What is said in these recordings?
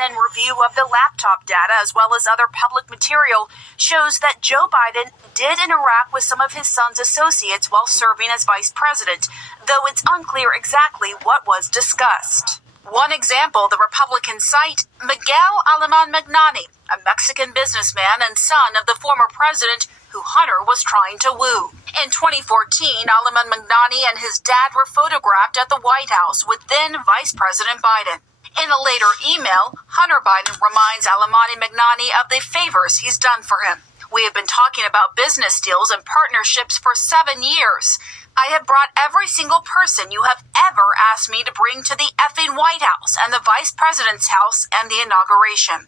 CNN review of the laptop data, as well as other public material, shows that Joe Biden did interact with some of his son's associates while serving as vice president, though it's unclear exactly what was discussed. One example, the Republican cite Miguel Alemán Magnani, a Mexican businessman and son of the former president who Hunter was trying to woo. In 2014, Alemán Magnani and his dad were photographed at the White House with then Vice President Biden. In a later email, Hunter Biden reminds Alemán Magnani of the favors he's done for him. We have been talking about business deals and partnerships for 7 years. I have brought every single person you have ever asked me to bring to the effing White House and the Vice President's house and the inauguration.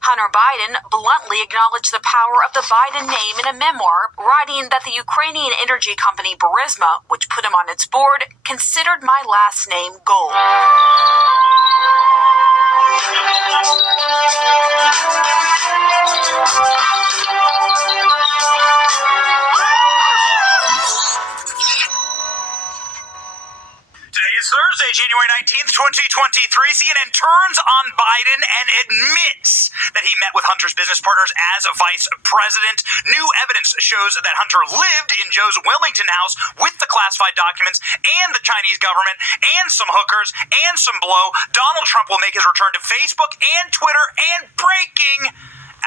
Hunter Biden bluntly acknowledged the power of the Biden name in a memoir, writing that the Ukrainian energy company Burisma, which put him on its board, considered my last name gold. Today is Thursday, January 19th, 2023. CNN turns on Biden and admits that he met with Hunter's business partners as a vice president. New evidence shows that Hunter lived in Joe's Wilmington house with the classified documents and the Chinese government and some hookers and some blow. Donald Trump will make his return to Facebook and Twitter, and breaking,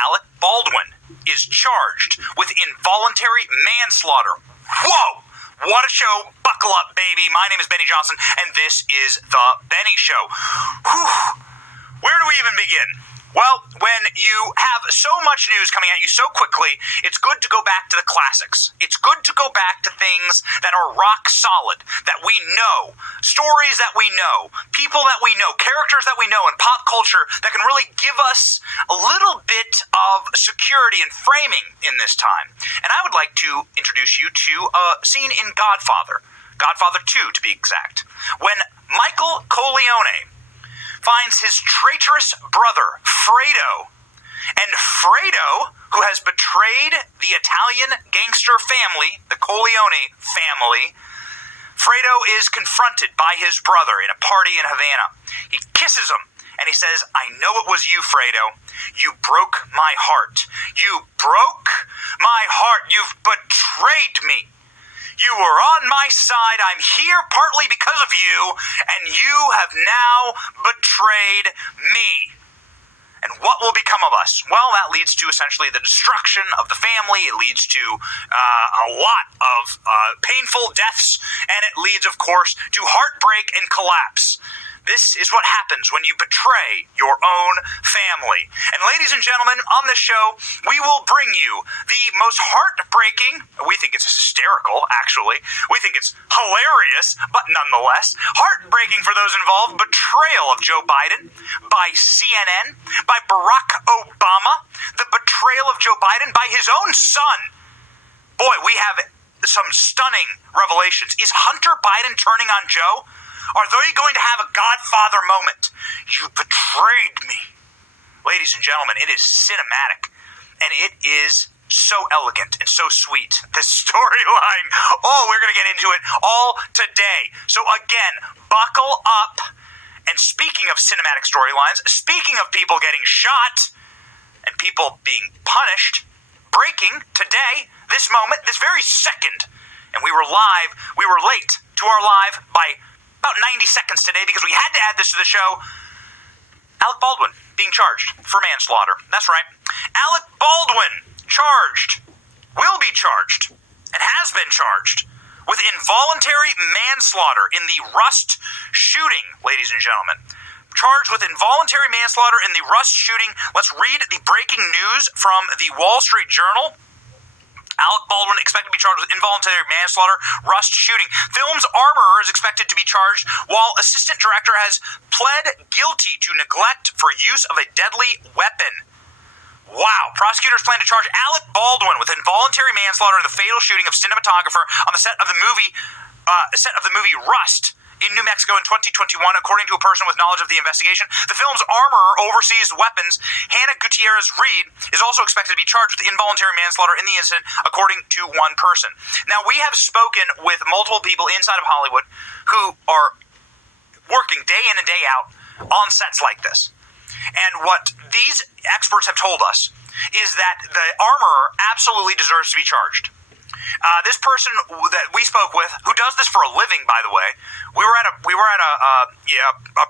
Alec Baldwin is charged with involuntary manslaughter. Whoa! What a show. Buckle up, baby. My name is Benny Johnson, and this is The Benny Show. Whew. Where do we even begin? Well, when you have so much news coming at you so quickly, it's good to go back to the classics. It's good to go back to things that are rock solid, that we know, stories that we know, people that we know, characters that we know in pop culture that can really give us a little bit of security and framing in this time. And I would like to introduce you to a scene in Godfather 2 to be exact, when Michael Corleone finds his traitorous brother, Fredo. And Fredo, who has betrayed the Italian gangster family, the Corleone family, Fredo is confronted by his brother in a party in Havana. He kisses him, and he says, "I know it was you, Fredo. You broke my heart. You broke my heart. You've betrayed me. You were on my side. I'm here partly because of you, and you have now betrayed me. And what will become of us?" Well, that leads to essentially the destruction of the family. It leads to a lot of painful deaths, and it leads, of course, to heartbreak and collapse. This is what happens when you betray your own family. And ladies and gentlemen, on this show, we will bring you the most heartbreaking, we think it's hysterical, actually. We think it's hilarious, but nonetheless, heartbreaking for those involved, betrayal of Joe Biden by CNN, by Barack Obama, the betrayal of Joe Biden by his own son. Boy, we have some stunning revelations. Is Hunter Biden turning on Joe? Are they going to have a Godfather moment? You betrayed me. Ladies and gentlemen, it is cinematic, and it is so elegant and so sweet. This storyline, we're going to get into it all today. So again, buckle up. And speaking of cinematic storylines, speaking of people getting shot and people being punished, breaking today, this moment, this very second, and we were late to our live by about 90 seconds today because we had to add this to the show. Alec Baldwin being charged for manslaughter. That's right. Alec Baldwin will be charged, and has been charged with involuntary manslaughter in the Rust shooting, ladies and gentlemen. Charged with involuntary manslaughter in the Rust shooting. Let's read the breaking news from the Wall Street Journal. Alec Baldwin expected to be charged with involuntary manslaughter, Rust shooting. Film's armorer is expected to be charged, while assistant director has pled guilty to neglect for use of a deadly weapon. Wow. Prosecutors plan to charge Alec Baldwin with involuntary manslaughter in the fatal shooting of cinematographer on the set of the movie Rust in New Mexico in 2021, according to a person with knowledge of the investigation. The film's armorer oversees weapons. Hannah Gutierrez-Reed is also expected to be charged with involuntary manslaughter in the incident, according to one person. Now, we have spoken with multiple people inside of Hollywood who are working day in and day out on sets like this. And what these experts have told us is that the armorer absolutely deserves to be charged. This person that we spoke with, who does this for a living, by the way, we were at a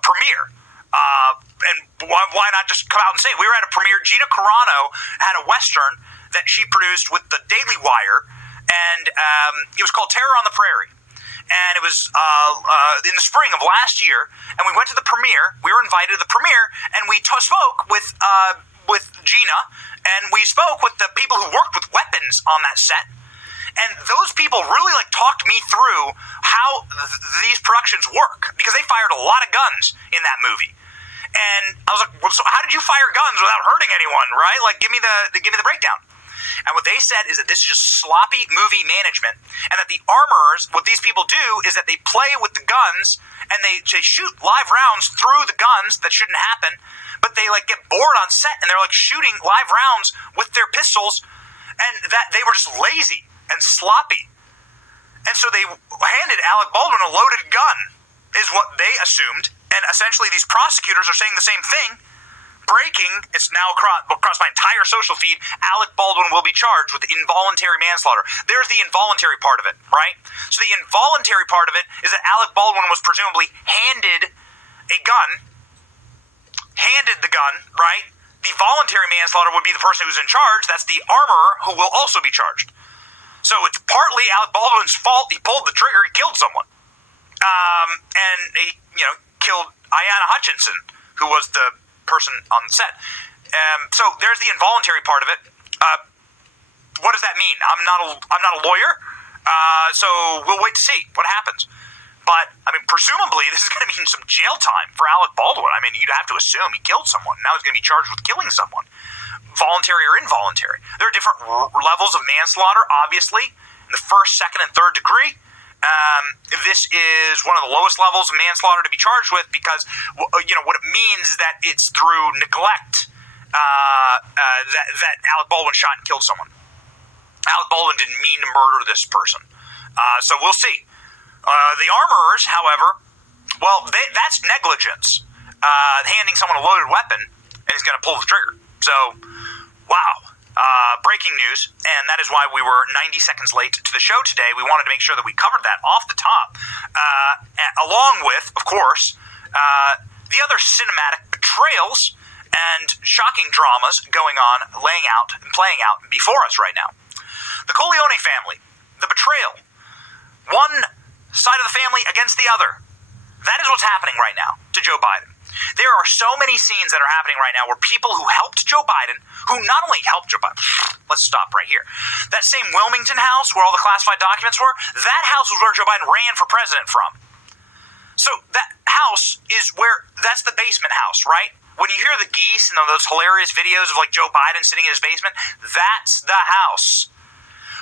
premiere. And why not just come out and say it? We were at a premiere. Gina Carano had a Western that she produced with the Daily Wire, and it was called Terror on the Prairie. And it was in the spring of last year, and we went to the premiere. We were invited to the premiere, and we spoke with Gina, and we spoke with the people who worked with weapons on that set. And those people really talked me through how these productions work, because they fired a lot of guns in that movie. And I was like, well, so how did you fire guns without hurting anyone, right? Give me the breakdown. And what they said is that this is just sloppy movie management, and that the armorers, what these people do is that they play with the guns, and they shoot live rounds through the guns that shouldn't happen, but they get bored on set, and they're shooting live rounds with their pistols, and that they were just lazy and sloppy. And so they handed Alec Baldwin a loaded gun, is what they assumed. And essentially these prosecutors are saying the same thing. Breaking, it's now across my entire social feed, Alec Baldwin will be charged with involuntary manslaughter. There's the involuntary part of it, right? So the involuntary part of it is that Alec Baldwin was presumably handed the gun, right? The voluntary manslaughter would be the person who's in charge. That's the armorer, who will also be charged. So it's partly Alec Baldwin's fault. He pulled the trigger. He killed someone. And he, killed Ayanna Hutchinson, who was the person on the set. So there's the involuntary part of it. What does that mean? I'm not a lawyer. So we'll wait to see what happens. But, presumably this is going to mean some jail time for Alec Baldwin. You'd have to assume he killed someone. Now he's going to be charged with killing someone. Voluntary or involuntary. There are different levels of manslaughter, obviously, in the first, second, and third degree. This is one of the lowest levels of manslaughter to be charged with, because what it means is that it's through neglect that Alec Baldwin shot and killed someone. Alec Baldwin didn't mean to murder this person. So we'll see. The armorers, however, that's negligence. Handing someone a loaded weapon, and he's going to pull the trigger. So, wow. Breaking news, and that is why we were 90 seconds late to the show today. We wanted to make sure that we covered that off the top, along with, of course, the other cinematic betrayals and shocking dramas going on, playing out before us right now. The Corleone family, the betrayal, one side of the family against the other. That is what's happening right now to Joe Biden. There are so many scenes that are happening right now where people who helped Joe Biden, who not only helped Joe Biden, let's stop right here. That same Wilmington house where all the classified documents were, that house was where Joe Biden ran for president from. So that house that's the basement house, right? When you hear the geese and those hilarious videos of Joe Biden sitting in his basement, that's the house.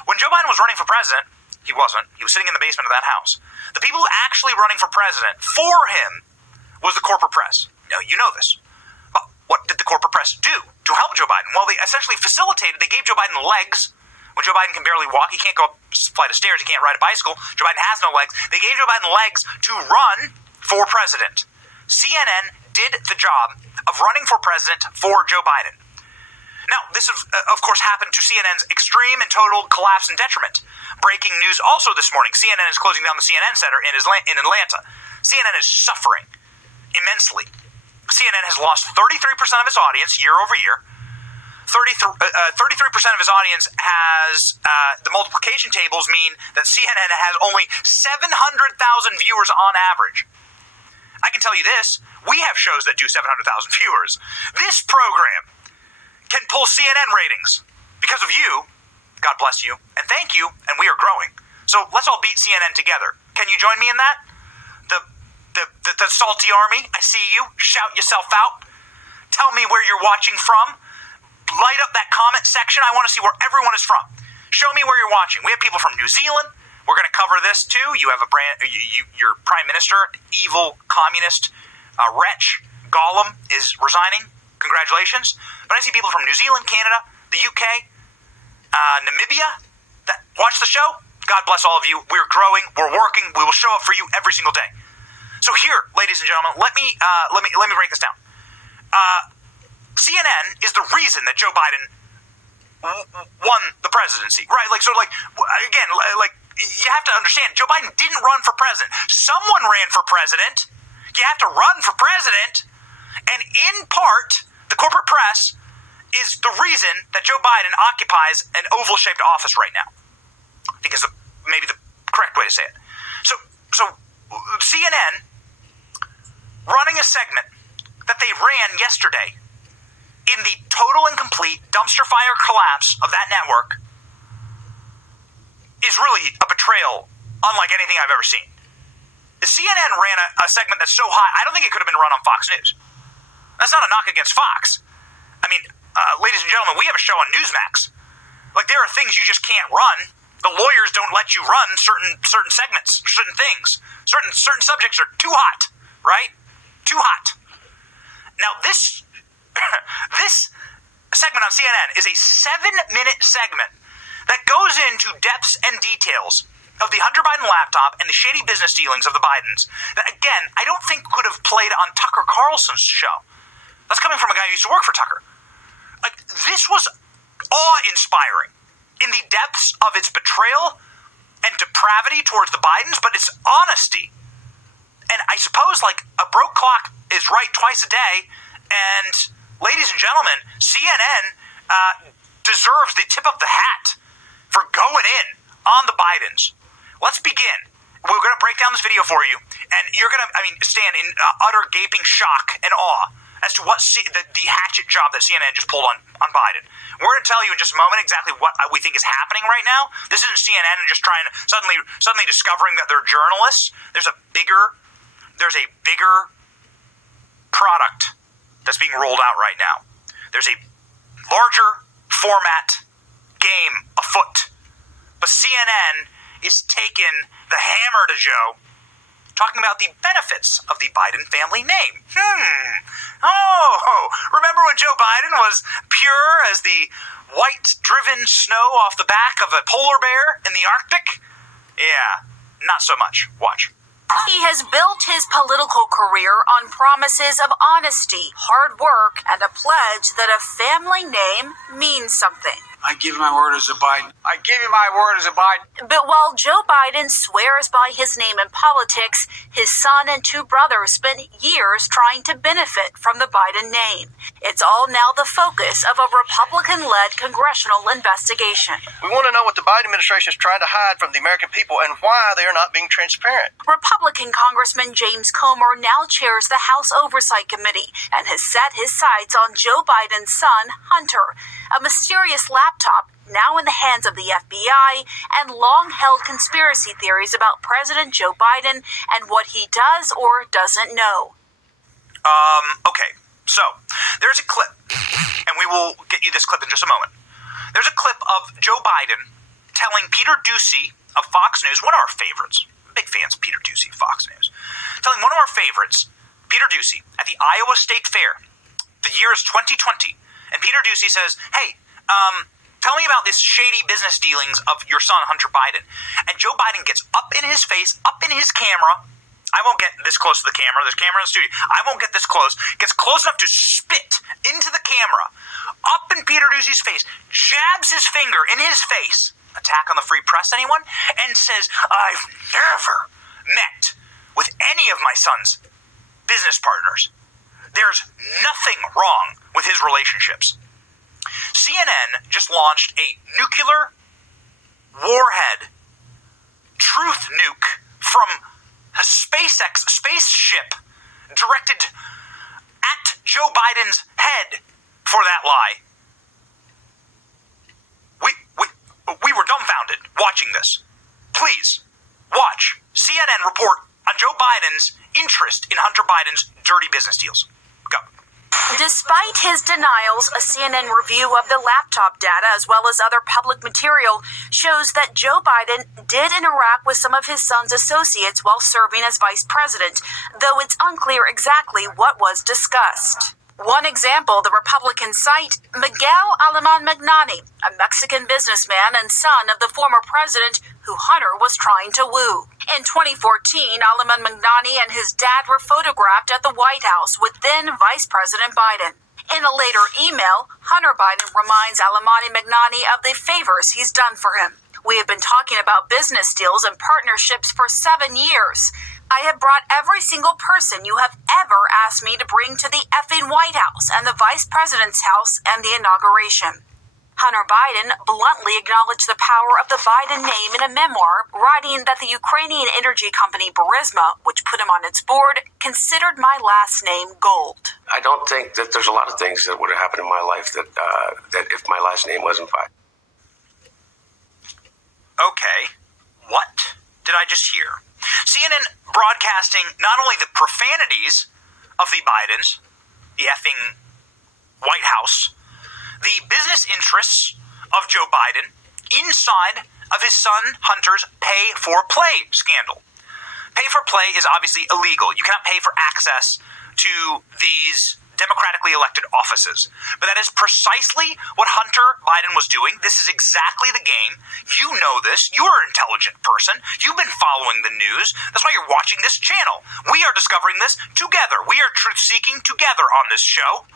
When Joe Biden was running for president, he wasn't. He was sitting in the basement of that house. The people who actually running for president for him was the corporate press. Now, you know this. But what did the corporate press do to help Joe Biden? Well, they essentially facilitated. They gave Joe Biden legs. When Joe Biden can barely walk, he can't go up a flight of stairs, he can't ride a bicycle. Joe Biden has no legs. They gave Joe Biden legs to run for president. CNN did the job of running for president for Joe Biden. Now, this, of course, happened to CNN's extreme and total collapse and detriment. Breaking news also this morning. CNN is closing down the CNN Center in Atlanta. CNN is suffering immensely. CNN has lost 33% of its audience year over year. 33% of his audience has, the multiplication tables mean that CNN has only 700,000 viewers on average. I can tell you this, we have shows that do 700,000 viewers. This program can pull CNN ratings because of you. God bless you, and thank you, and we are growing. So let's all beat CNN together. Can you join me in that? The salty army, I see you. Shout yourself out. Tell me where you're watching from. Light up that comment section. I want to see where everyone is from. Show me where you're watching. We have people from New Zealand. We're going to cover this too. You have your prime minister, evil communist wretch, Gollum, is resigning. Congratulations. But I see people from New Zealand, Canada, the UK, Namibia that watch the show. God bless all of you. We're growing. We're working. We will show up for you every single day. So here, ladies and gentlemen, let me break this down. reason that Joe Biden won the presidency, right? Again, you have to understand, Joe Biden didn't run for president. Someone ran for president. You have to run for president. And in part, the corporate press is the reason that Joe Biden occupies an oval-shaped office right now. I think is maybe the correct way to say it. So CNN running a segment that they ran yesterday in the total and complete dumpster fire collapse of that network is really a betrayal unlike anything I've ever seen. The CNN ran a segment that's so high, I don't think it could have been run on Fox News. That's not a knock against Fox. I mean, ladies and gentlemen, we have a show on Newsmax. There are things you just can't run. The lawyers don't let you run certain segments, certain things. Certain subjects are too hot, right? Too hot. Now, this segment on CNN is a 7-minute segment that goes into depths and details of the Hunter Biden laptop and the shady business dealings of the Bidens that, again, I don't think could have played on Tucker Carlson's show. That's coming from a guy who used to work for Tucker. This was awe-inspiring in the depths of its betrayal and depravity towards the Bidens, but its honesty. And I suppose, a broke clock is right twice a day, and ladies and gentlemen, CNN deserves the tip of the hat for going in on the Bidens. Let's begin. We're going to break down this video for you, and you're going to, stand in utter gaping shock and awe as to what the hatchet job that CNN just pulled on Biden. We're going to tell you in just a moment exactly what we think is happening right now. This isn't CNN and just trying to suddenly discovering that they're journalists. There's a bigger product that's being rolled out right now. There's a larger format game afoot. But CNN is taking the hammer to Joe, talking about the benefits of the Biden family name. Remember when Joe Biden was pure as the white-driven snow off the back of a polar bear in the Arctic? Yeah, not so much. Watch. He has built his political career on promises of honesty, hard work, and a pledge that a family name means something. I give you my word as a Biden. I give you my word as a Biden. But while Joe Biden swears by his name in politics, his son and 2 brothers spent years trying to benefit from the Biden name. It's all now the focus of a Republican-led congressional investigation. We want to know what the Biden administration is trying to hide from the American people and why they are not being transparent. Republican Congressman James Comer now chairs the House Oversight Committee and has set his sights on Joe Biden's son, Hunter, a mysterious laptop now in the hands of the FBI, and long-held conspiracy theories about President Joe Biden and what he does or doesn't know. Okay, so there's a clip, and we will get you this clip in just a moment. There's a clip of Joe Biden telling Peter Doocy of Fox News, one of our favorites, big fans of Peter Doocy of Fox News, telling one of our favorites, Peter Doocy, at the Iowa State Fair, the year is 2020, and Peter Doocy says, hey, tell me about this shady business dealings of your son, Hunter Biden. And Joe Biden gets up in his face, up in his camera. I won't get this close to the camera. There's camera in the studio. I won't get this close. Gets close enough to spit into the camera, up in Peter Doocy's face, jabs his finger in his face. Attack on the free press, anyone? And says, I've never met with any of my son's business partners. There's nothing wrong with his relationships. CNN just launched a nuclear warhead truth nuke from a SpaceX spaceship directed at Joe Biden's head for that lie. We were dumbfounded watching this. Please, watch CNN report on Joe Biden's interest in Hunter Biden's dirty business deals. Go. Despite his denials, a CNN review of the laptop data as well as other public material shows that Joe Biden did interact with some of his son's associates while serving as vice president, though it's unclear exactly what was discussed. One example, the Republican site, Miguel Alemán Magnani, a Mexican businessman and son of the former president who Hunter was trying to woo. In 2014, Alemán Magnani and his dad were photographed at the White House with then Vice President Biden. In a later email, Hunter Biden reminds Alamani Magnani of the favors he's done for him. We have been talking about business deals and partnerships for 7 years. I have brought every single person you have ever asked me to bring to the effing White House and the Vice President's house and the inauguration. Hunter Biden bluntly acknowledged the power of the Biden name in a memoir, writing that the Ukrainian energy company Burisma, which put him on its board, considered my last name gold. I don't think that there's a lot of things that would have happened in my life that if my last name wasn't Biden. Okay, what did I just hear? CNN broadcasting not only the profanities of the Bidens, the effing White House, the business interests of Joe Biden inside of his son Hunter's pay-for-play scandal. Pay-for-play is obviously illegal. You cannot pay for access to these democratically elected offices. But that is precisely what Hunter Biden was doing. This is exactly the game. You know this. You are an intelligent person. You've been following the news. That's why you're watching this channel. We are discovering this together. We are truth-seeking together on this show.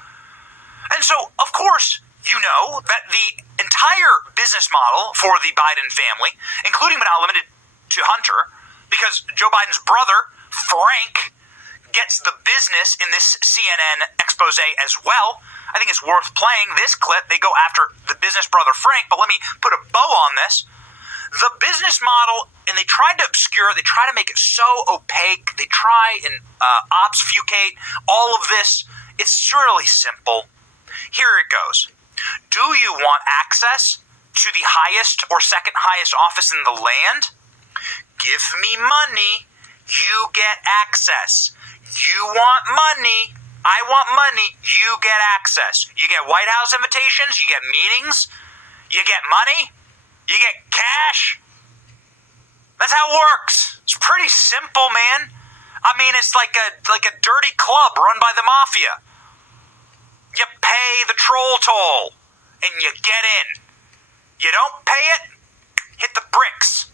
And so, of course, you know that the entire business model for the Biden family, including but not limited to Hunter, because Joe Biden's brother, Frank, gets the business in this CNN expose as well. I think it's worth playing this clip. They go after the business brother Frank, but let me put a bow on this. The business model, and they tried to obscure, they try to make it so opaque, they try and obfuscate all of this. It's really simple. Here it goes. Do you want access to the highest or second highest office in the land? Give me money, you get access. You want money, I want money, you get access. You get White House invitations, you get meetings, you get money, you get cash. That's how it works. It's pretty simple, man. I mean, it's like a dirty club run by the mafia. You pay the troll toll, and you get in. You don't pay it, hit the bricks.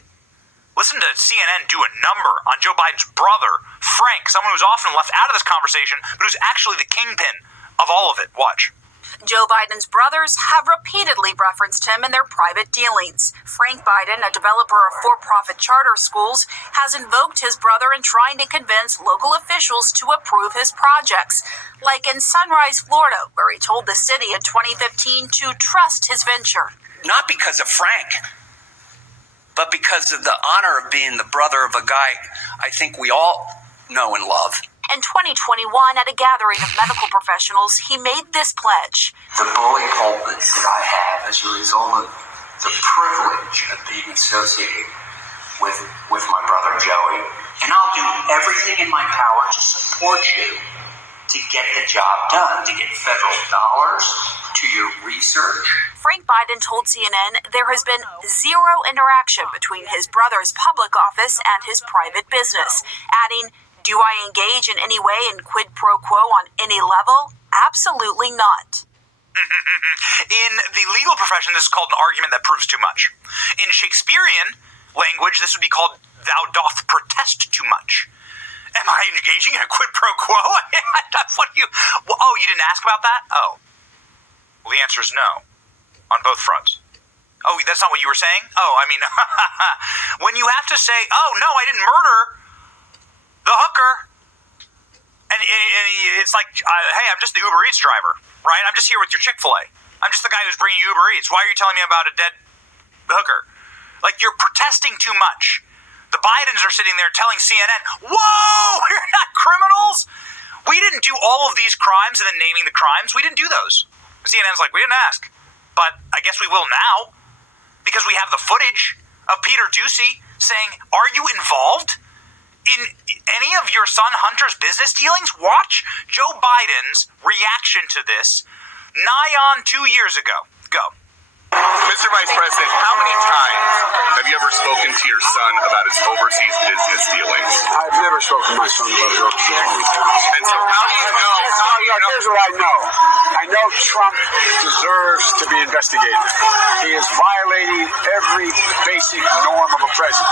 Listen to CNN do a number on Joe Biden's brother, Frank, someone who's often left out of this conversation, but who's actually the kingpin of all of it. Watch. Joe Biden's brothers have repeatedly referenced him in their private dealings. Frank Biden, a developer of for-profit charter schools, has invoked his brother in trying to convince local officials to approve his projects, like in Sunrise, Florida, where he told the city in 2015 to trust his venture. Not because of Frank, but because of the honor of being the brother of a guy I think we all know and love. In 2021, at a gathering of medical professionals, he made this pledge. The bully pulpit that I have as a result of the privilege of being associated with my brother Joey. And I'll do everything in my power to support you to get the job done, to get federal dollars to your research. Frank Biden told CNN there has been zero interaction between his brother's public office and his private business, adding, "Do I engage in any way in quid pro quo on any level? Absolutely not." In the legal profession, this is called an argument that proves too much. In Shakespearean language, this would be called "thou doth protest too much." Am I engaging in a quid pro quo? What do you? Well, oh, you didn't ask about that? Oh. Well, the answer is no. On both fronts. Oh, that's not what you were saying? Oh, I mean, when you have to say, "Oh, no, I didn't murder the hooker," and it's like, "Hey, I'm just the Uber Eats driver, right? I'm just here with your Chick-fil-A. I'm just the guy who's bringing you Uber Eats. Why are you telling me about a dead hooker?" Like, you're protesting too much. The Bidens are sitting there telling CNN, "Whoa, we're not criminals. We didn't do all of these crimes," and then naming the crimes. We didn't do those. CNN's like, "We didn't ask. But I guess we will now, because we have the footage of Peter Doocy saying, 'Are you involved in any of your son Hunter's business dealings?'" Watch Joe Biden's reaction to this nigh on 2 years ago. Go. Mr. Vice President, how many times have you ever spoken to your son about his overseas business dealings? I've never spoken to my son about overseas dealings. And so how do you know? Here's what I know. I know Trump deserves to be investigated. He is violating every basic norm of a president.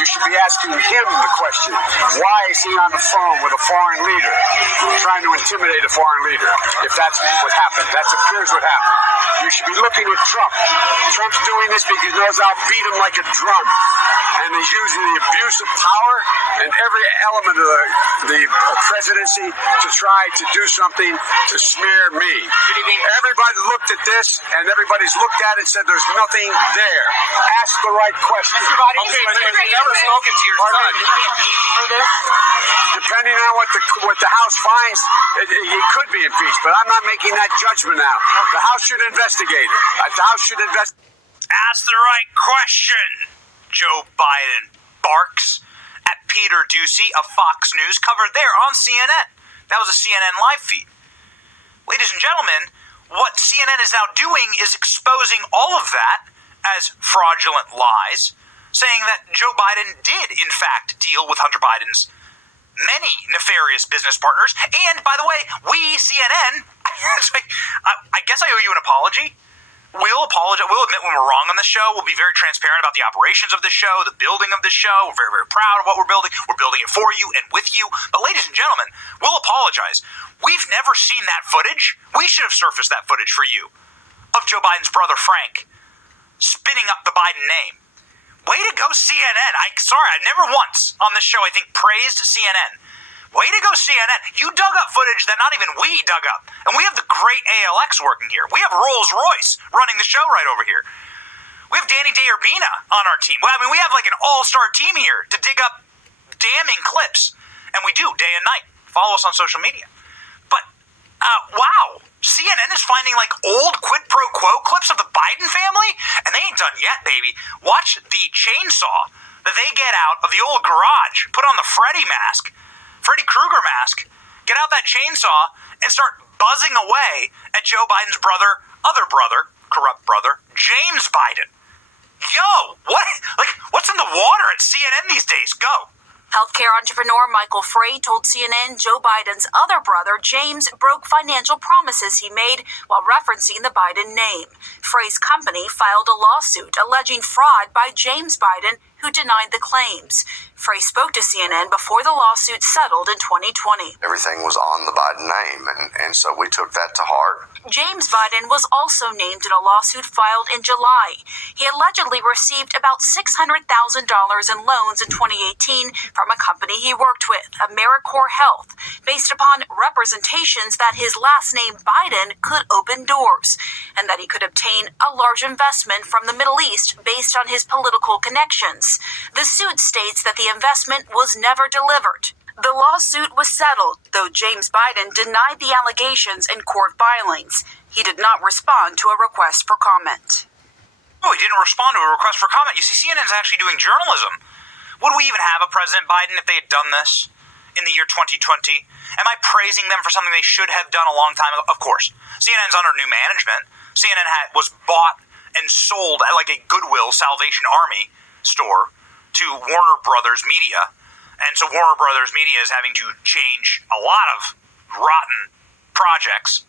You should be asking him the question, why is he on the phone with a foreign leader, trying to intimidate a foreign leader, if that's what happened? That appears what happened. You should be looking at Trump. Trump's doing this because he knows I'll beat him like a drum. And he's using the abuse of power and every element of the presidency to try to do something to smear me. Everybody looked at this, and everybody's looked at it and said there's nothing there. Ask the right question. Okay, but you've never spoken to your son. Depending on what the House finds, he could be impeached, but I'm not making that judgment now. The House should investigate it. The House should investigate. Ask the right question, Joe Biden barks at Peter Doocy of Fox News, covered there on CNN. That was a CNN live feed. Ladies and gentlemen, what CNN is now doing is exposing all of that as fraudulent lies, saying that Joe Biden did, in fact, deal with Hunter Biden's many nefarious business partners. And, by the way, we, CNN, I guess I owe you an apology. We'll apologize. We'll admit when we're wrong on the show. We'll be very transparent about the operations of the show, the building of the show. We're very, very proud of what we're building. We're building it for you and with you. But ladies and gentlemen, we'll apologize. We've never seen that footage. We should have surfaced that footage for you of Joe Biden's brother, Frank, spinning up the Biden name. Way to go, CNN. I never once on this show, I think, praised CNN. Way to go, CNN. You dug up footage that not even we dug up. And we have the great ALX working here. We have Rolls-Royce running the show right over here. We have Danny Day-Urbina on our team. Well, I mean, we have like an all-star team here to dig up damning clips. And we do, day and night. Follow us on social media. But, wow. CNN is finding like old quid pro quo clips of the Biden family? And they ain't done yet, baby. Watch the chainsaw that they get out of the old garage. Put on the Freddy Krueger mask, get out that chainsaw, and start buzzing away at Joe Biden's other brother, corrupt brother, James Biden. Yo, what's in the water at CNN these days? Go. Healthcare entrepreneur Michael Frey told CNN Joe Biden's other brother, James, broke financial promises he made while referencing the Biden name. Frey's company filed a lawsuit alleging fraud by James Biden, who denied the claims. Frey spoke to CNN before the lawsuit settled in 2020. Everything was on the Biden name, and so we took that to heart. James Biden was also named in a lawsuit filed in July. He allegedly received about $600,000 in loans in 2018 from a company he worked with, AmeriCorps Health, based upon representations that his last name Biden could open doors, and that he could obtain a large investment from the Middle East based on his political connections. The suit states that the investment was never delivered. The lawsuit was settled, though James Biden denied the allegations in court filings. He did not respond to a request for comment. Oh, he didn't respond to a request for comment. You see, CNN's actually doing journalism. Would we even have a President Biden if they had done this in the year 2020? Am I praising them for something they should have done a long time ago? Of course. CNN's under new management. CNN was bought and sold at like a Goodwill Salvation Army store to Warner Brothers Media. And so Warner Brothers Media is having to change a lot of rotten projects.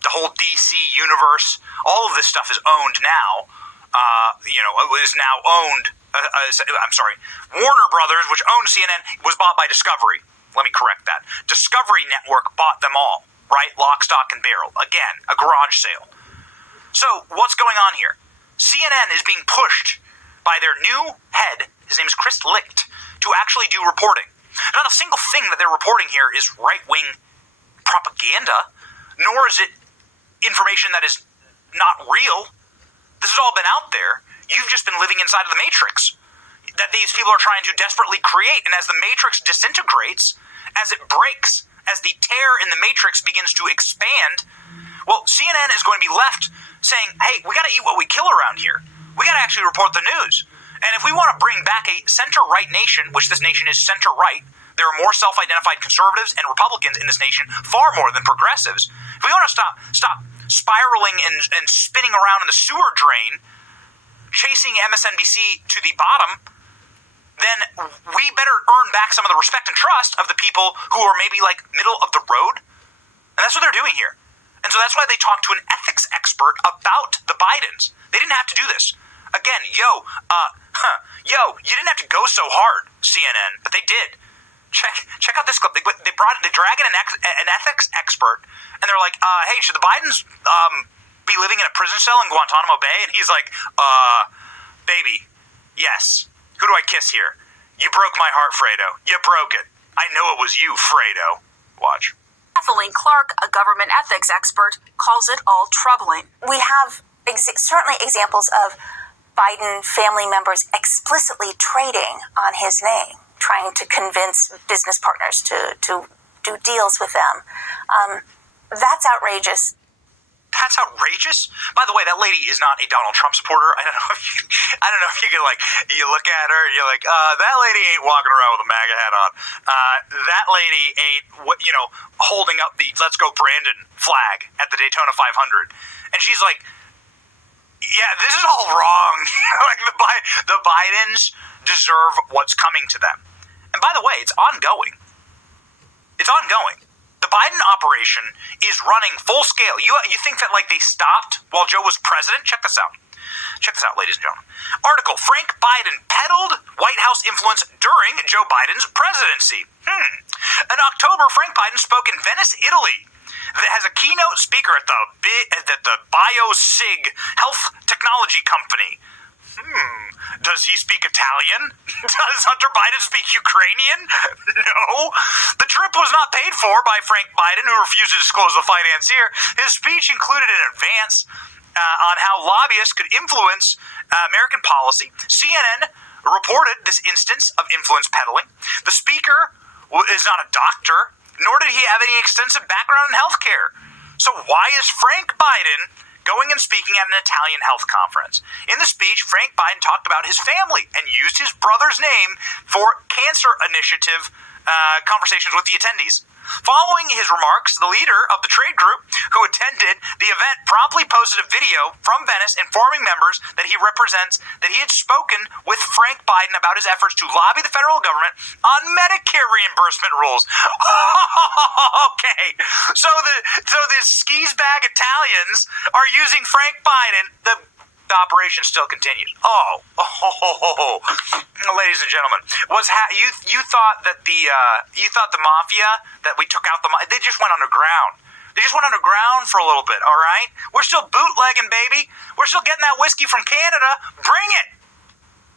The whole DC universe, all of this stuff is owned now. It is now owned. Warner Brothers, which owns CNN, was bought by Discovery. Let me correct that. Discovery Network bought them all, right? Lock, stock, and barrel. Again, a garage sale. So what's going on here? CNN is being pushed by their new head, his name is Chris Licht, to actually do reporting. Not a single thing that they're reporting here is right-wing propaganda, nor is it information that is not real. This has all been out there. You've just been living inside of the Matrix that these people are trying to desperately create. And as the Matrix disintegrates, as it breaks, as the tear in the Matrix begins to expand, well, CNN is going to be left saying, hey, we got to eat what we kill around here. We got to actually report the news. And if we want to bring back a center-right nation, which this nation is center-right, there are more self-identified conservatives and Republicans in this nation, far more than progressives. If we want to stop spiraling and spinning around in the sewer drain, chasing MSNBC to the bottom, then we better earn back some of the respect and trust of the people who are maybe like middle of the road. And that's what they're doing here. And so that's why they talked to an ethics expert about the Bidens. They didn't have to do this. Again, you didn't have to go so hard, CNN, but they did. Check out this clip. They drag in an ethics expert, and they're like, hey, should the Bidens be living in a prison cell in Guantanamo Bay? And he's like, baby, yes. Who do I kiss here? You broke my heart, Fredo. You broke it. I know it was you, Fredo. Watch. Kathleen Clark, a government ethics expert, calls it all troubling. We have certainly examples of Biden family members explicitly trading on his name, trying to convince business partners to do deals with them. That's outrageous. That's outrageous. By the way, that lady is not a Donald Trump supporter. I don't know if you can you look at her and you're like, that lady ain't walking around with a MAGA hat on. That lady ain't holding up the "Let's Go Brandon" flag at the Daytona 500, and she's like, yeah, this is all wrong. The Bidens deserve what's coming to them. And by the way, it's ongoing. It's ongoing. The Biden operation is running full scale. You think that they stopped while Joe was president? Check this out. Check this out, ladies and gentlemen. Article: Frank Biden peddled White House influence during Joe Biden's presidency. In October, Frank Biden spoke in Venice, Italy, that has a keynote speaker at the BioSig health technology company. Does he speak Italian? Does Hunter Biden speak Ukrainian? No. The trip was not paid for by Frank Biden, who refused to disclose the financier. His speech included an advance on how lobbyists could influence American policy. CNN reported this instance of influence peddling. The speaker is not a doctor, nor did he have any extensive background in healthcare. So why is Frank Biden going and speaking at an Italian health conference? In the speech, Frank Biden talked about his family and used his brother's name for cancer initiative conversations with the attendees. Following his remarks, the leader of the trade group who attended the event promptly posted a video from Venice informing members that he represents that he had spoken with Frank Biden about his efforts to lobby the federal government on Medicare reimbursement rules. Okay, so the skis bag Italians are using Frank Biden. The operation still continues. Ladies and gentlemen, you thought that the mafia, that we took out they just went underground. They just went underground for a little bit. All right, we're still bootlegging, baby. We're still getting that whiskey from Canada. Bring it.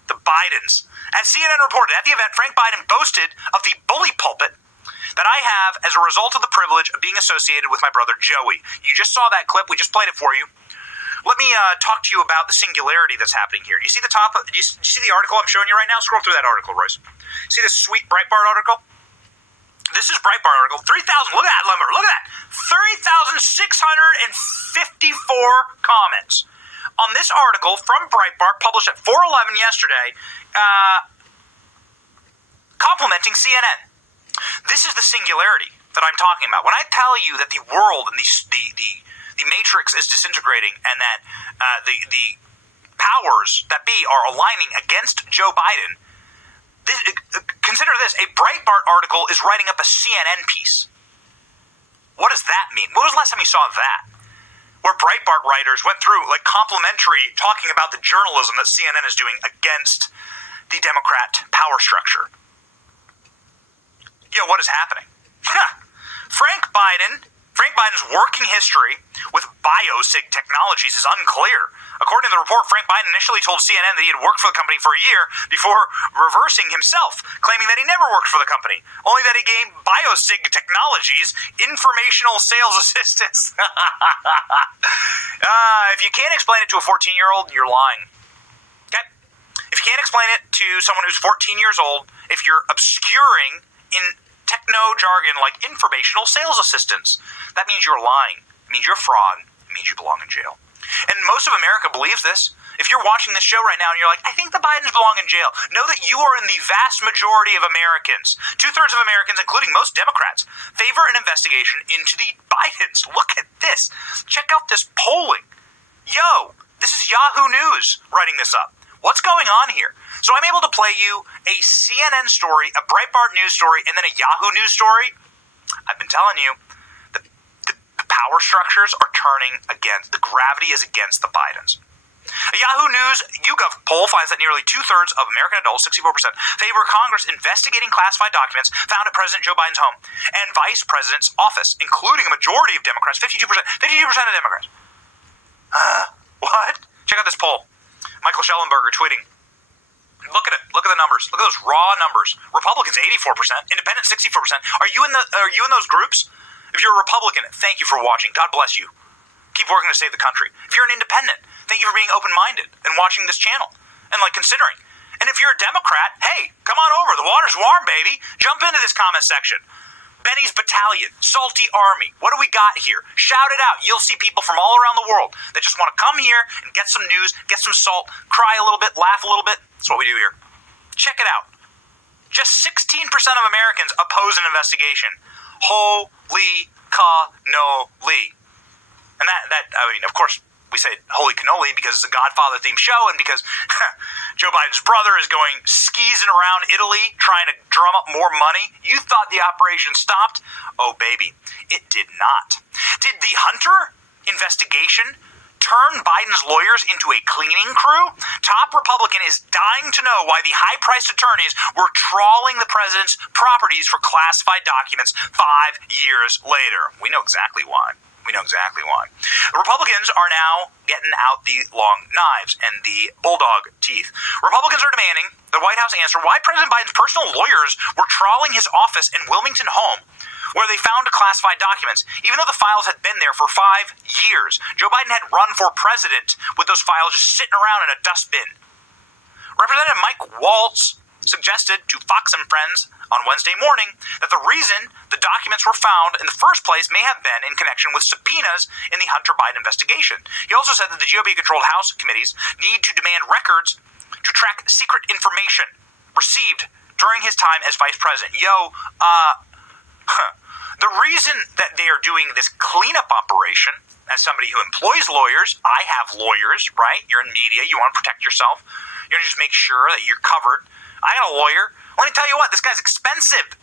The Bidens. As CNN reported, at the event, Frank Biden boasted of the bully pulpit that I have as a result of the privilege of being associated with my brother Joey. You just saw that clip. We just played it for you. Let me talk to you about the singularity that's happening here. Do you see the top? Do you see the article I'm showing you right now? Scroll through that article, Royce. See this sweet Breitbart article? This is Breitbart article. 3,000. Look at that number. Look at that. 3,654 comments on this article from Breitbart, published at 4:11 yesterday, complimenting CNN. This is the singularity that I'm talking about. When I tell you that the world and the matrix is disintegrating, and that the powers that be are aligning against Joe Biden, consider this: a Breitbart article is writing up a CNN piece. What does that mean? When was the last time you saw that? Where Breitbart writers went through complimentary talking about the journalism that CNN is doing against the Democrat power structure. What is happening? Frank Biden's working history with BioSig Technologies is unclear. According to the report, Frank Biden initially told CNN that he had worked for the company for a year before reversing himself, claiming that he never worked for the company, only that he gave BioSig Technologies informational sales assistance. If you can't explain it to a 14-year-old, you're lying. Okay? If you can't explain it to someone who's 14 years old, if you're obscuring in techno jargon like informational sales assistance, that means you're lying. It means you're a fraud. It means you belong in jail. And most of America believes this. If you're watching this show right now and you're like, I think the Bidens belong in jail, know that you are in the vast majority of Americans. 2/3 of Americans, including most Democrats, favor an investigation into the Bidens. Look at this. this. Check out this polling. Yo, this is Yahoo News writing this up. What's going on here? So I'm able to play you a CNN story, a Breitbart news story, and then a Yahoo News story. I've been telling you, the power structures are turning against, the gravity is against the Bidens. A Yahoo News YouGov poll finds that nearly 2/3 of American adults, 64%, favor Congress investigating classified documents found at President Joe Biden's home and Vice President's office, including a majority of Democrats, 52% of Democrats. What? Check out this poll. Michael Schellenberger tweeting. Look at it. Look at the numbers. Look at those raw numbers. Republicans 84%, Independents 64%. Are you in those groups? If you're a Republican, thank you for watching. God bless you. Keep working to save the country. If you're an independent, thank you for being open-minded and watching this channel and considering. And if you're a Democrat, hey, come on over. The water's warm, baby. Jump into this comment section. Benny's Battalion, Salty Army. What do we got here? Shout it out. You'll see people from all around the world that just want to come here and get some news, get some salt, cry a little bit, laugh a little bit. That's what we do here. Check it out. Just 16% of Americans oppose an investigation. Holy cannoli. And that I mean, of course, we say holy cannoli because it's a Godfather-themed show and because Joe Biden's brother is going skeezing around Italy trying to drum up more money. You thought the operation stopped? Oh, baby, it did not. Did the Hunter investigation turn Biden's lawyers into a cleaning crew? Top Republican is dying to know why the high-priced attorneys were trawling the president's properties for classified documents 5 years later. We know exactly why. The Republicans are now getting out the long knives and the bulldog teeth. Republicans are demanding the White House answer why President Biden's personal lawyers were trawling his office and Wilmington home, where they found classified documents, even though the files had been there for 5 years. Joe Biden had run for president with those files just sitting around in a dustbin. Representative Mike Waltz suggested to Fox and Friends on Wednesday morning that the reason the documents were found in the first place may have been in connection with subpoenas in the Hunter Biden investigation. He also said that the GOP-controlled House committees need to demand records to track secret information received during his time as vice president. The reason that they are doing this cleanup operation, as somebody who employs lawyers, I have lawyers, right? You're in media, you want to protect yourself. You want to just make sure that you're covered. I got a lawyer. Let me tell you what, this guy's expensive.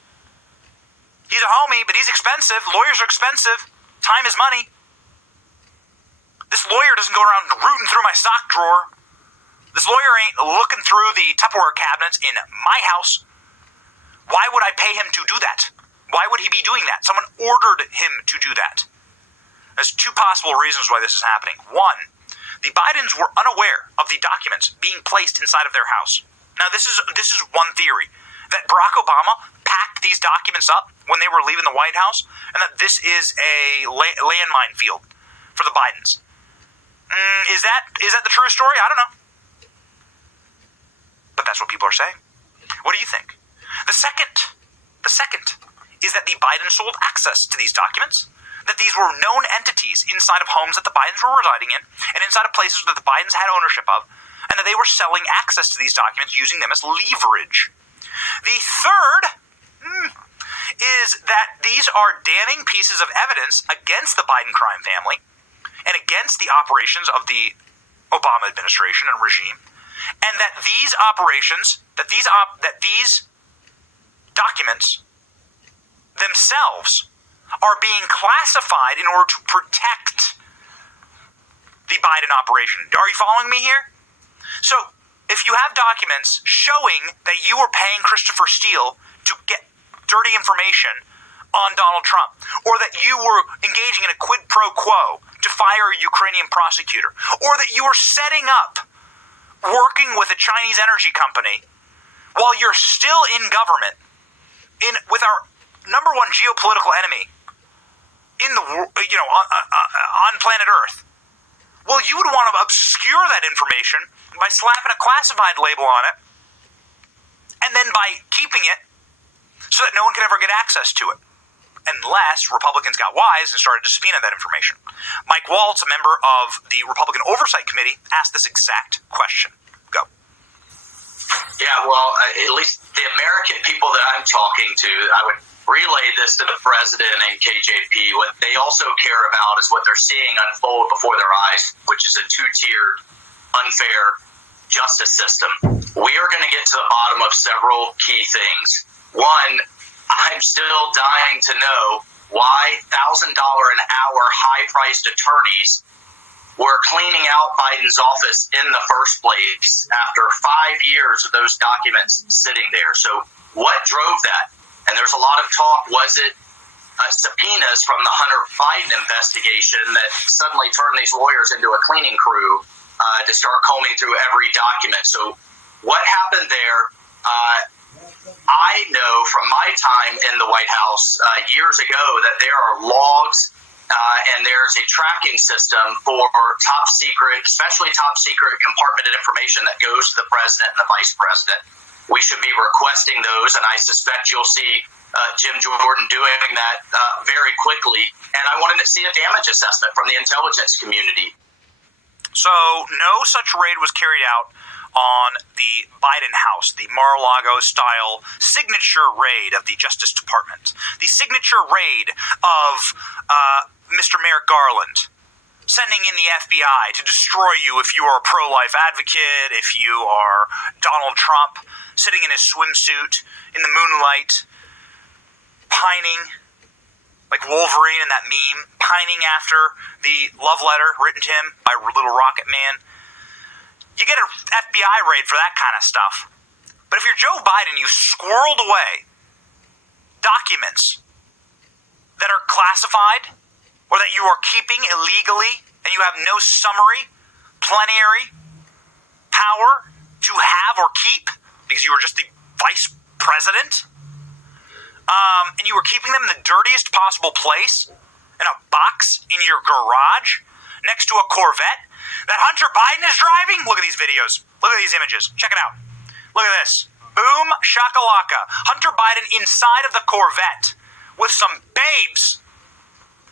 He's a homie, but he's expensive. Lawyers are expensive. Time is money. This lawyer doesn't go around rooting through my sock drawer. This lawyer ain't looking through the Tupperware cabinets in my house. Why would I pay him to do that? Why would he be doing that? Someone ordered him to do that. There's two possible reasons why this is happening. One, the Bidens were unaware of the documents being placed inside of their house. Now, this is one theory, that Barack Obama packed these documents up when they were leaving the White House, and that this is a landmine field for the Bidens. Is that the true story? I don't know. But that's what people are saying. What do you think? The second is that the Bidens sold access to these documents, that these were known entities inside of homes that the Bidens were residing in, and inside of places that the Bidens had ownership of, and that they were selling access to these documents using them as leverage. The third is that these are damning pieces of evidence against the Biden crime family and against the operations of the Obama administration and regime, and that these operations, that these documents themselves are being classified in order to protect the Biden operation. Are you following me here? So, if you have documents showing that you were paying Christopher Steele to get dirty information on Donald Trump, or that you were engaging in a quid pro quo to fire a Ukrainian prosecutor, or that you were setting up, working with a Chinese energy company while you're still in government, with our number one geopolitical enemy on planet Earth. Well, you would want to obscure that information by slapping a classified label on it, and then by keeping it so that no one can ever get access to it, unless Republicans got wise and started to subpoena that information. Mike Waltz, a member of the Republican Oversight Committee, asked this exact question. Go. Yeah, well, at least the American people that I'm talking to, I would relayed this to the president and KJP. What they also care about is what they're seeing unfold before their eyes, which is a two-tiered, unfair justice system. We are going to get to the bottom of several key things. One, I'm still dying to know why $1,000 an hour high-priced attorneys were cleaning out Biden's office in the first place after 5 years of those documents sitting there. So what drove that? And there's a lot of talk, was it subpoenas from the Hunter Biden investigation that suddenly turned these lawyers into a cleaning crew to start combing through every document? So what happened there? I know from my time in the White House years ago that there are logs and there's a tracking system for top secret, especially top secret compartmented information that goes to the president and the vice president. We should be requesting those, and I suspect you'll see Jim Jordan doing that very quickly. And I wanted to see a damage assessment from the intelligence community. So no such raid was carried out on the Biden house, the Mar-a-Lago-style signature raid of the Justice Department, the signature raid of Mr. Merrick Garland, sending in the FBI to destroy you if you are a pro-life advocate, if you are Donald Trump, sitting in his swimsuit in the moonlight, pining like Wolverine in that meme, pining after the love letter written to him by Little Rocket Man. You get an FBI raid for that kind of stuff. But if you're Joe Biden, you squirreled away documents that are classified or that you are keeping illegally, and you have no summary, plenary power to have or keep because you were just the vice president, and you were keeping them in the dirtiest possible place in a box in your garage next to a Corvette that Hunter Biden is driving. Look at these videos. Look at these images. Check it out. Look at this. Boom shakalaka. Hunter Biden inside of the Corvette with some babes.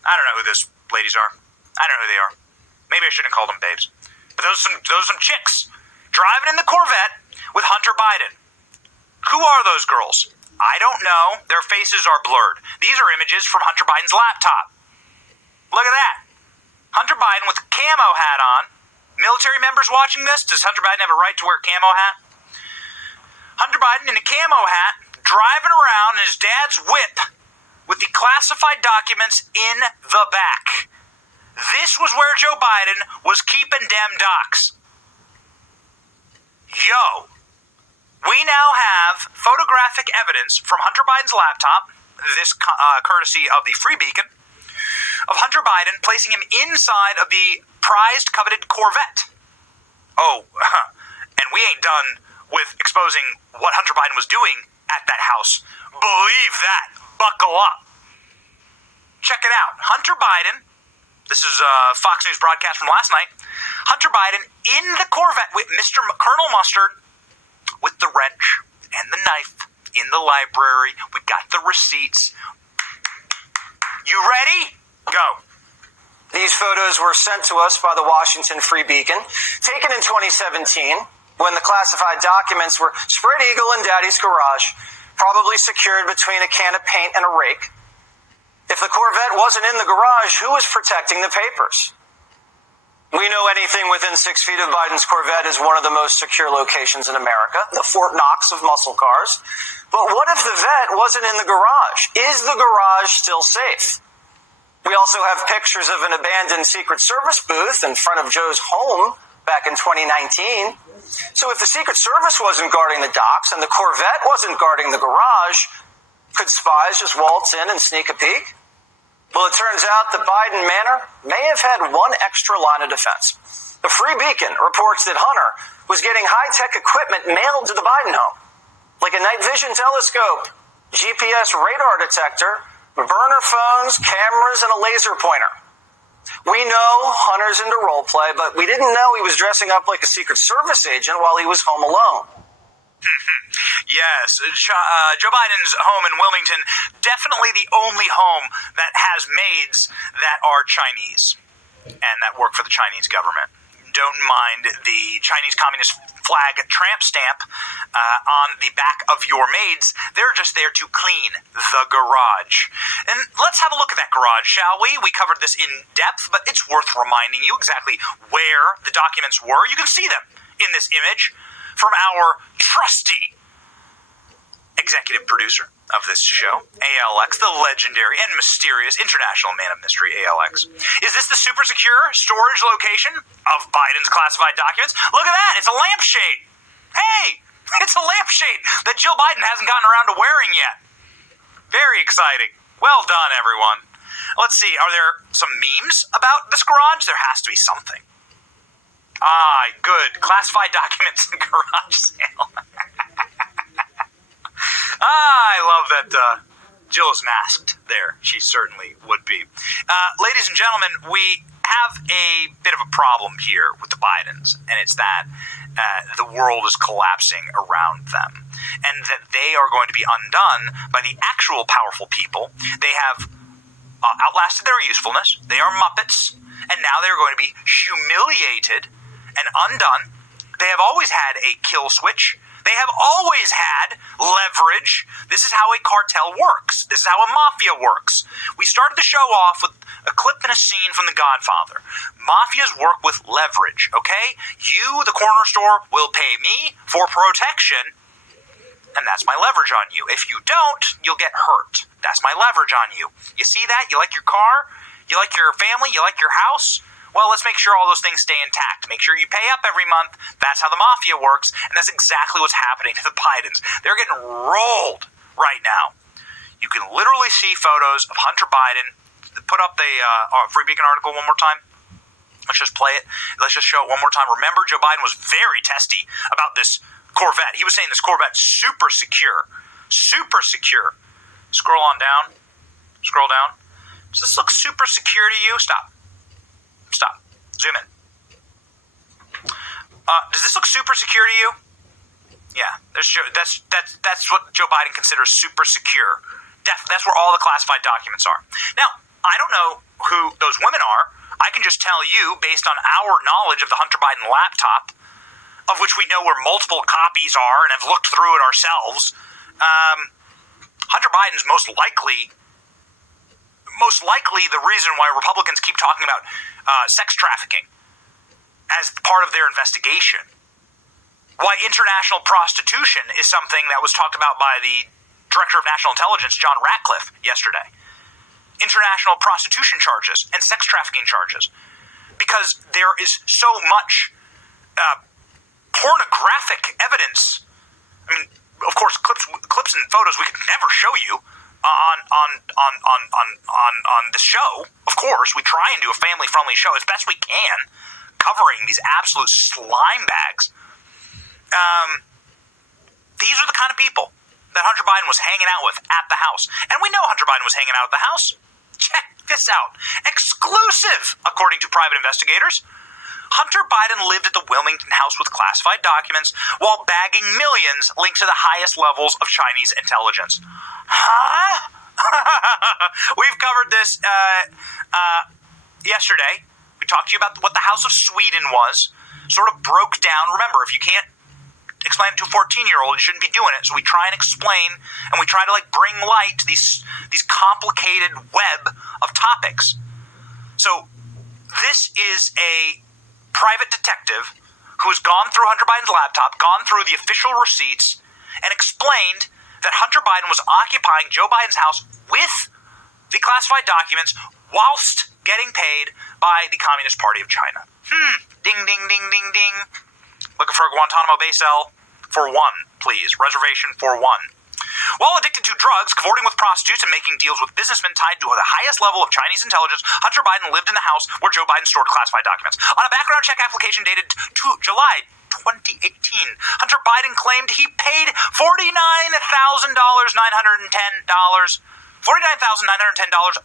I don't know who those ladies are. I don't know who they are. Maybe I shouldn't call them babes. But those are some chicks driving in the Corvette with Hunter Biden. Who are those girls? I don't know. Their faces are blurred. These are images from Hunter Biden's laptop. Look at that. Hunter Biden with a camo hat on. Military members watching this, does Hunter Biden have a right to wear a camo hat? Hunter Biden in a camo hat, driving around in his dad's whip with the classified documents in the back. This was where Joe Biden was keeping dem docs. Yo. We now have photographic evidence from Hunter Biden's laptop, this courtesy of the Free Beacon, of Hunter Biden placing him inside of the prized, coveted Corvette. Oh, and we ain't done with exposing what Hunter Biden was doing at that house. Believe that. Buckle up. Check it out. Hunter Biden, this is a Fox News broadcast from last night, Hunter Biden in the Corvette with Mr. Colonel Mustard, with the wrench and the knife in the library. We got the receipts. You ready? Go. These photos were sent to us by the Washington Free Beacon, taken in 2017 when the classified documents were spread eagle in Daddy's garage, probably secured between a can of paint and a rake. If the Corvette wasn't in the garage, who was protecting the papers? We know anything within 6 feet of Biden's Corvette is one of the most secure locations in America, the Fort Knox of muscle cars. But what if the vet wasn't in the garage? Is the garage still safe? We also have pictures of an abandoned Secret Service booth in front of Joe's home back in 2019. So if the Secret Service wasn't guarding the docks and the Corvette wasn't guarding the garage, could spies just waltz in and sneak a peek? Well, it turns out that Biden Manor may have had one extra line of defense. The Free Beacon reports that Hunter was getting high-tech equipment mailed to the Biden home, like a night vision telescope, GPS radar detector, burner phones, cameras, and a laser pointer. We know Hunter's into role play, but we didn't know he was dressing up like a Secret Service agent while he was home alone. Yes, Joe Biden's home in Wilmington, definitely the only home that has maids that are Chinese and that work for the Chinese government. Don't mind the Chinese Communist flag tramp stamp on the back of your maids. They're just there to clean the garage. And let's have a look at that garage, shall we? We covered this in depth, but it's worth reminding you exactly where the documents were. You can see them in this image from our trusty executive producer of this show, ALX, the legendary and mysterious international man of mystery, ALX. Is this the super secure storage location of Biden's classified documents? Look at that, it's a lampshade. Hey, it's a lampshade that Jill Biden hasn't gotten around to wearing yet. Very exciting. Well done, everyone. Let's see, are there some memes about this garage? There has to be something. Ah, good. Classified documents in garage sale. I love that Jill is masked there. She certainly would be. Ladies and gentlemen, we have a bit of a problem here with the Bidens, and it's that the world is collapsing around them, and that they are going to be undone by the actual powerful people. They have outlasted their usefulness. They are Muppets, and now they're going to be humiliated and undone. They have always had a kill switch. They have always had leverage. This is how a cartel works. This is how a mafia works. We started the show off with a clip and a scene from The Godfather. Mafias work with leverage, okay? You, the corner store, will pay me for protection, and that's my leverage on you. If you don't, you'll get hurt. That's my leverage on you. You see that? You like your car? You like your family? You like your house? Well, let's make sure all those things stay intact. Make sure you pay up every month. That's how the mafia works, and that's exactly what's happening to the Bidens. They're getting rolled right now. You can literally see photos of Hunter Biden. Put up the Free Beacon article one more time. Let's just play it. Let's just show it one more time. Remember, Joe Biden was very testy about this Corvette. He was saying this Corvette's super secure. Super secure. Scroll on down. Scroll down. Does this look super secure to you? Stop. Stop. Zoom in. Does this look super secure to you? Yeah. That's what Joe Biden considers super secure. That's where all the classified documents are. Now, I don't know who those women are. I can just tell you, based on our knowledge of the Hunter Biden laptop, of which we know where multiple copies are and have looked through it ourselves, Hunter Biden's most likely the reason why Republicans keep talking about sex trafficking as part of their investigation. Why international prostitution is something that was talked about by the Director of National Intelligence, John Ratcliffe, yesterday. International prostitution charges and sex trafficking charges. Because there is so much pornographic evidence. I mean, of course, clips and photos we could never show you on the show. Of course, we try and do a family-friendly show as best we can, covering these absolute slime bags. These are the kind of people that Hunter Biden was hanging out with at the house. And we know Hunter Biden was hanging out at the house. Check this out. Exclusive, according to private investigators. Hunter Biden lived at the Wilmington house with classified documents while bagging millions linked to the highest levels of Chinese intelligence. Huh? We've covered this yesterday. We talked to you about what the House of Sweden was. Sort of broke down. Remember, if you can't explain it to a 14-year-old, you shouldn't be doing it. So we try and explain, and we try to bring light to these complicated web of topics. So this is a private detective who has gone through Hunter Biden's laptop, gone through the official receipts, and explained that Hunter Biden was occupying Joe Biden's house with the classified documents whilst getting paid by the Communist Party of China. Ding, ding, ding, ding, ding. Looking for a Guantanamo Bay cell? For one, please. Reservation for one. While addicted to drugs, cavorting with prostitutes, and making deals with businessmen tied to the highest level of Chinese intelligence, Hunter Biden lived in the house where Joe Biden stored classified documents. On a background check application dated July 2018, Hunter Biden claimed he paid $49,910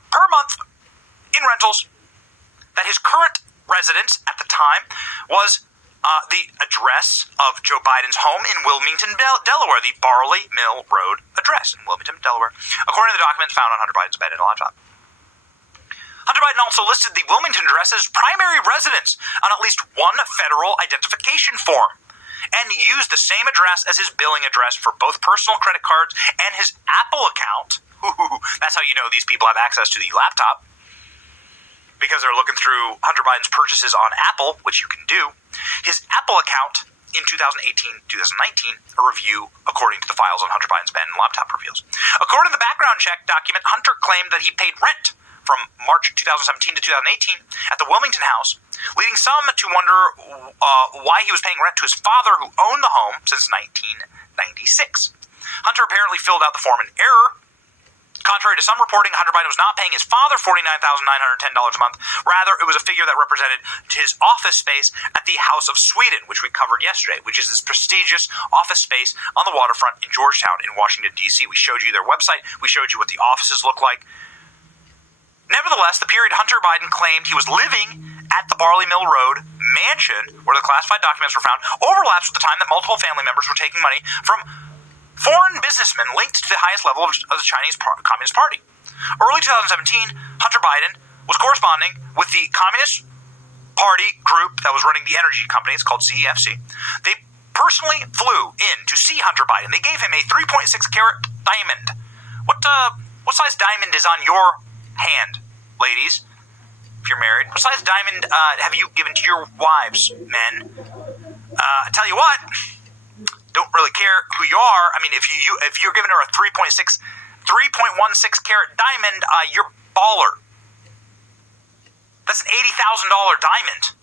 per month in rentals, that his current residence at the time was the address of Joe Biden's home in Wilmington, Delaware, the Barley Mill Road address in Wilmington, Delaware, according to the documents found on Hunter Biden's bed in a laptop. Hunter Biden also listed the Wilmington address as primary residence on at least one federal identification form. and used the same address as his billing address for both personal credit cards and his Apple account. That's how you know these people have access to the laptop, because they're looking through Hunter Biden's purchases on Apple, which you can do. His Apple account in 2018-2019, a review according to the files on Hunter Biden's Ben laptop reveals. According to the background check document, Hunter claimed that he paid rent from March 2017 to 2018 at the Wilmington house, leading some to wonder why he was paying rent to his father, who owned the home since 1996. Hunter apparently filled out the form in error. Contrary to some reporting, Hunter Biden was not paying his father $49,910 a month. Rather, it was a figure that represented his office space at the House of Sweden, which we covered yesterday, which is this prestigious office space on the waterfront in Georgetown in Washington, D.C. We showed you their website. We showed you what the offices look like. Nevertheless, the period Hunter Biden claimed he was living at the Barley Mill Road mansion, where the classified documents were found, overlaps with the time that multiple family members were taking money from foreign businessmen linked to the highest level of the Chinese Communist Party. Early 2017, Hunter Biden was corresponding with the Communist Party group that was running the energy company. It's called CEFC. They personally flew in to see Hunter Biden. They gave him a 3.6 carat diamond. What size diamond is on your hand, ladies? If you're married, what size diamond have you given to your wives, men? I tell you what. Don't really care who you are. I mean, if you're giving her a 3.16 carat diamond, you're baller. That's an $80,000 diamond.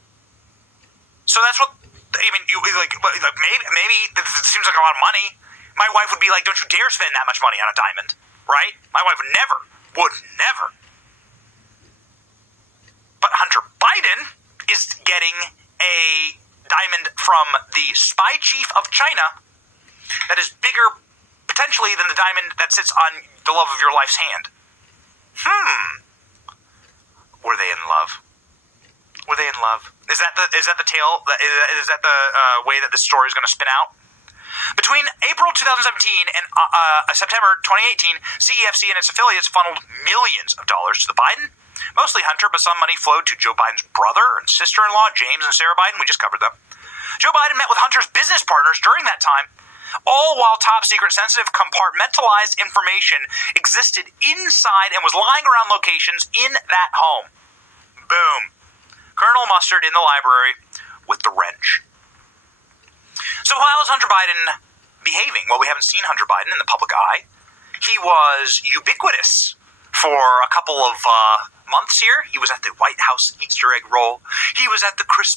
So that's what I mean. You like maybe it seems like a lot of money. My wife would be like, "Don't you dare spend that much money on a diamond," right? My wife would never. But Hunter Biden is getting a diamond from the spy chief of China that is bigger, potentially, than the diamond that sits on the love of your life's hand. Were they in love? Were they in love? Is that the tale? Is that the way that this story is going to spin out? Between April 2017 and September 2018, CEFC and its affiliates funneled millions of dollars to the Biden. Mostly Hunter, but some money flowed to Joe Biden's brother and sister-in-law, James and Sarah Biden. We just covered them. Joe Biden met with Hunter's business partners during that time, all while top-secret, sensitive, compartmentalized information existed inside and was lying around locations in that home. Boom. Colonel Mustard in the library with the wrench. So how is Hunter Biden behaving? Well, we haven't seen Hunter Biden in the public eye. He was ubiquitous for a couple of months here. He was at the White House Easter egg roll. He was at the Christmas